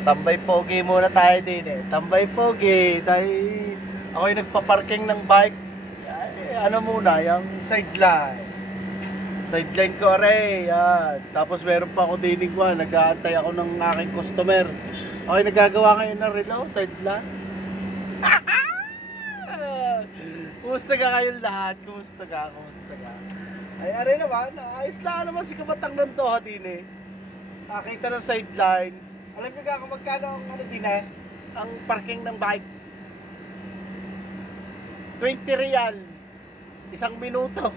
Tambay pogi muna tayo din eh. Tambay pogi. Ako yung nagpa-parking ng bike. Ay, ano muna, yung sideline. Sideline ko aray. Yan. Tapos meron pa ako dining ko. Nag-aantay ako ng aking customer. Ako yung nagagawa ngayon ng relo. Sideline. Kumusta ka kayong lahat? Kumusta ka? Ay, aray naman. Ayos lang naman si Kabatang ng Doha din eh. Nakita ng sideline. Alam niyo kung magkano ang ano din eh? Ang parking ng bike. 20 real. 1 minuto.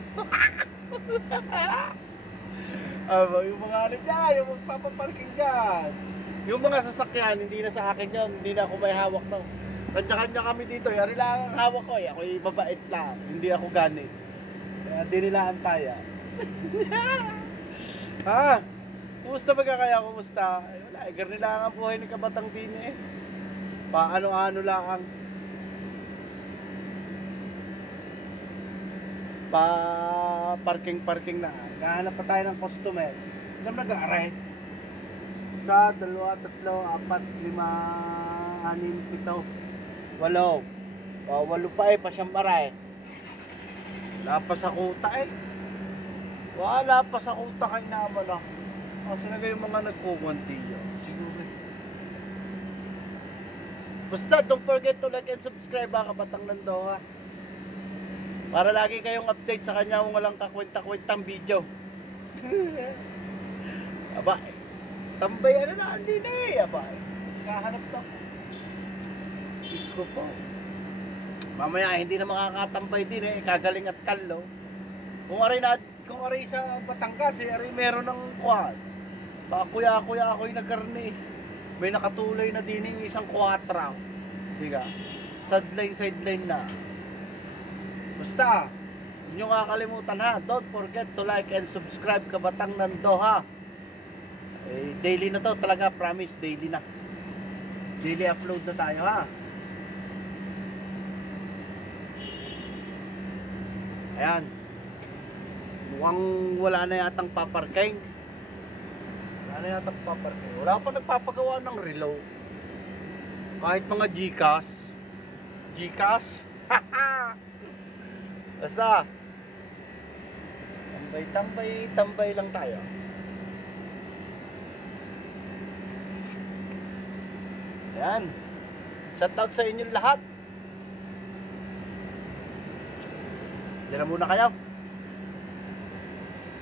Yung mga ano dyan, yung magpapaparking dyan. Yung mga sasakyan, hindi na sa akin yun. Hindi na ako may hawak no. Kanya-kanya kami dito. Yari lang ang hawak ko eh. Ako yung mabait lang. Hindi ako ganit. Kaya di nila antaya. Ha? Kumusta ba kaya? Kumusta? Ay, wala. Ganun lang ang buhay ni Kabatang din eh. Paano-ano lang. Parking na. Nahanap pa tayo ng customer. Alam nag-aaray. 1, 2, 3, 4, 5, 6, 7, 8. 8 pa eh. Pasyambaray. Wala pa sa kuta eh. Wala pa sa kuta kay naman ako. Kasi na yung mga nagkukuntiyo. Siguro. Basta, don't forget to like and subscribe mga Kabatang ng Doha. Para lagi kayong update sa kanya kung walang kakwenta-kwentang video. Aba, tambay ano na, hindi na eh. Aba, kahanap to. Diyos ko po. Mamaya, hindi na makakatambay din eh. Kagaling at kalo. Kung aray sa Batangas eh, aray meron ng kuwan. Baka kuya ako yung nagkarni. May nakatuloy na din yung isang 4. Diga? Sideline na. Basta, huwag nyo kakalimutan ha. Don't forget to like and subscribe Kabatang ng Doha. Eh, daily na to talaga, promise, daily na. Daily upload na tayo ha. Ayan. Mukhang wala na yatang paparking. Wala pa nagpapagawa ng relo. Kahit mga Gcash. Basta tambay lang tayo. Ayan. Shout out sa inyo lahat. Diyan na muna kayo.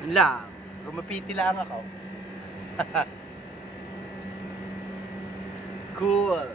Yun lang. Rumapiti lang ako. Cool.